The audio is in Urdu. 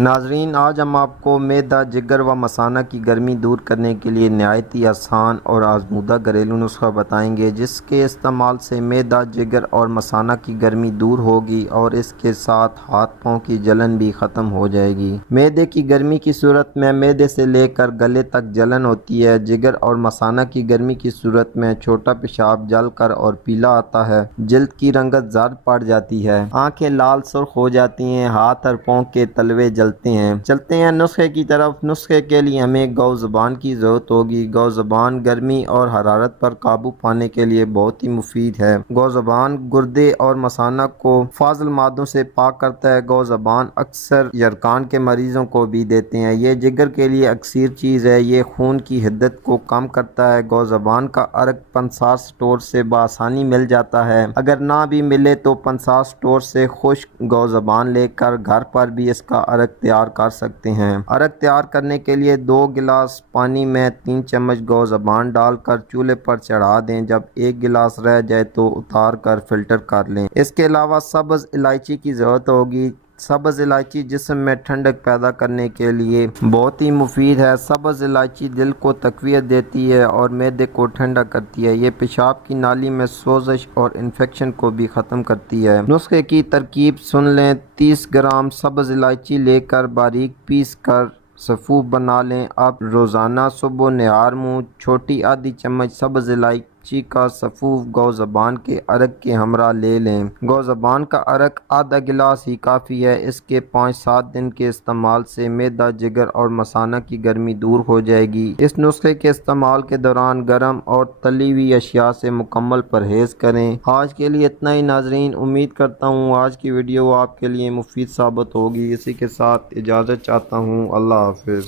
ناظرین، آج ہم آپ کو معدہ، جگر و مثانہ کی گرمی دور کرنے کے لیے نہایت ہی آسان اور آزمودہ گھریلو نسخہ بتائیں گے، جس کے استعمال سے معدہ، جگر اور مثانہ کی گرمی دور ہوگی اور اس کے ساتھ ہاتھ پاؤں کی جلن بھی ختم ہو جائے گی۔ معدے کی گرمی کی صورت میں معدے سے لے کر گلے تک جلن ہوتی ہے۔ جگر اور مثانہ کی گرمی کی صورت میں چھوٹا پیشاب جل کر اور پیلا آتا ہے، جلد کی رنگت زرد پڑ جاتی ہے، آنکھیں لال سرخ ہو جاتی ہیں، ہاتھ اور پاؤں کے تلوے جلتے ہیں۔ چلتے ہیں نسخے کی طرف۔ نسخے کے لیے ہمیں گو زبان کی ضرورت ہوگی۔ گو زبان گرمی اور حرارت پر قابو پانے کے لیے بہت ہی مفید ہے۔ گو زبان گردے اور مثانہ کو فاضل مادوں سے پاک کرتا ہے۔ گو زبان اکثر یرقان کے مریضوں کو بھی دیتے ہیں۔ یہ جگر کے لیے اکثر چیز ہے۔ یہ خون کی حدت کو کم کرتا ہے۔ گو زبان کا عرق پنسار سٹور سے بآسانی مل جاتا ہے۔ اگر نہ بھی ملے تو پنسار سٹور سے خشک گو زبان لے کر گھر پر بھی اس کا عرق تیار کر سکتے ہیں۔ عرق تیار کرنے کے لیے 2 گلاس پانی میں 3 چمچ گو زبان ڈال کر چولہے پر چڑھا دیں۔ جب 1 گلاس رہ جائے تو اتار کر فلٹر کر لیں۔ اس کے علاوہ سبز الائچی کی ضرورت ہوگی۔ سبز الائچی جسم میں ٹھنڈک پیدا کرنے کے لیے بہت ہی مفید ہے۔ سبز الائچی دل کو تقویت دیتی ہے اور معدے کو ٹھنڈا کرتی ہے۔ یہ پیشاب کی نالی میں سوزش اور انفیکشن کو بھی ختم کرتی ہے۔ نسخے کی ترکیب سن لیں۔ 30 گرام سبز الائچی لے کر باریک پیس کر سفوف بنا لیں۔ اب روزانہ صبح و نہار منہ چھوٹی آدھی چمچ سبز الائچی کا سفوف گو زبان کے عرق کے ہمراہ لے لیں۔ گو زبان کا عرق آدھا گلاس ہی کافی ہے۔ اس کے 5-7 دن کے استعمال سے معدہ، جگر اور مثانہ کی گرمی دور ہو جائے گی۔ اس نسخے کے استعمال کے دوران گرم اور تلی ہوئی اشیاء سے مکمل پرہیز کریں۔ آج کے لیے اتنا ہی ناظرین۔ امید کرتا ہوں آج کی ویڈیو آپ کے لیے مفید ثابت ہوگی۔ اسی کے ساتھ اجازت چاہتا ہوں۔ اللہ حافظ۔